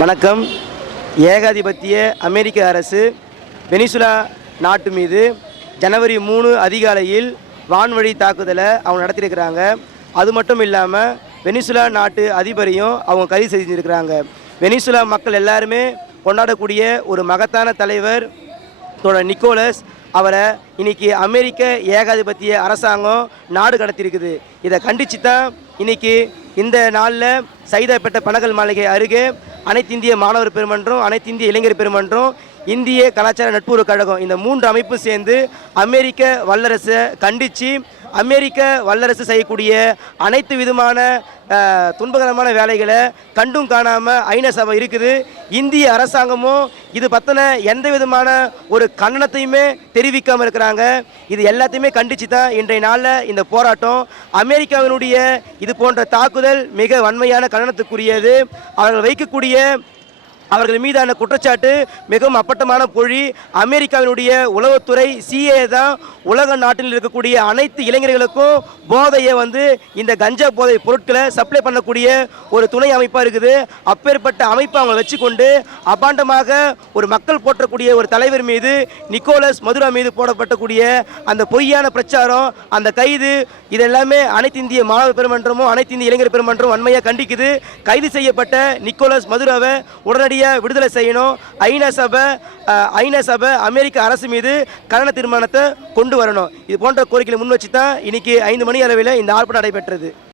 வணக்கம். ஏகாதிபத்திய அமெரிக்க அரசு வெனிசுலா நாட்டு மீது ஜனவரி மூணு அதிகாலையில் வான்வழி தாக்குதலை அவங்க நடத்தியிருக்கிறாங்க. அது மட்டும் இல்லாமல் வெனிசுலா நாட்டு அதிபரையும் அவங்க கைது செஞ்சிருக்கிறாங்க. வெனிசுலா மக்கள் எல்லாருமே கொண்டாடக்கூடிய ஒரு மகத்தான தலைவர் தோழர் நிக்கோலஸ் அவரை இன்னைக்கு அமெரிக்க ஏகாதிபத்திய அரசாங்கம் நாடு கடத்தியிருக்குது. இதை கண்டித்து தான் இன்னைக்கு இந்த நாளில் சைதாப்பேட்டை பனகல் மாளிகை அருகே அனைத்து இந்திய மாணவர் பெருமன்றம் அனைத்து இந்திய இளைஞர் பெருமன்றம் இந்திய கலாச்சார நட்புறவு கழகம் இந்த மூன்று அமைப்பும் சேர்ந்து அமெரிக்க வல்லரசை கண்டித்து அமெரிக்க வல்லரசு செய்யக்கூடிய அனைத்து விதமான துன்பகரமான வேலைகளை கண்டும் காணாமல் ஐநா சபை இருக்குது. இந்திய அரசாங்கமும் இது பற்றின எந்த விதமான ஒரு கண்டனத்தையுமே தெரிவிக்காமல் இருக்கிறாங்க. இது எல்லாத்தையுமே கண்டித்து தான் இன்றைய நாளில் இந்த போராட்டம். அமெரிக்காவினுடைய இது போன்ற தாக்குதல் மிக வன்மையான கண்டனத்துக்குரியது. அவர்கள் வைக்கக்கூடிய அவர்கள் மீதான குற்றச்சாட்டு மிகவும் அப்பட்டமான பொழி. அமெரிக்காவினுடைய உளவுத்துறை சிஏ தான் உலக நாட்டில் இருக்கக்கூடிய அனைத்து இளைஞர்களுக்கும் போதையை வந்து இந்த கஞ்சா போதை பொருட்களை சப்ளை பண்ணக்கூடிய ஒரு துணை அமைப்பாக இருக்குது. அப்பேற்பட்ட அமைப்பை அவங்க வச்சுக்கொண்டு அபாண்டமாக ஒரு மக்கள் போற்றக்கூடிய ஒரு தலைவர் மீது நிக்கோலஸ் மதுரா மீது போடப்பட்டக்கூடிய அந்த பொய்யான பிரச்சாரம் அந்த கைது இதெல்லாமே அனைத்து இந்திய மாணவர் பெருமன்றமும் அனைத்து இந்திய இளைஞர் பெருமன்றம் வன்மையாக கண்டிக்குது. கைது செய்யப்பட்ட நிக்கோலஸ் மதுராவை உடனடி உடனடியாக விடுதலை செய்யணும். ஐநா சபை ஐநா சபை அமெரிக்க அரசு மீது கரண தீர்மானத்தை கொண்டு வரணும். இது போன்ற கோரிக்கைகளை முன் வச்சு தான் இன்னைக்கு ஐந்து மணி அளவில் இந்த ஆர்ப்பாட்டம் நடைபெற்றது.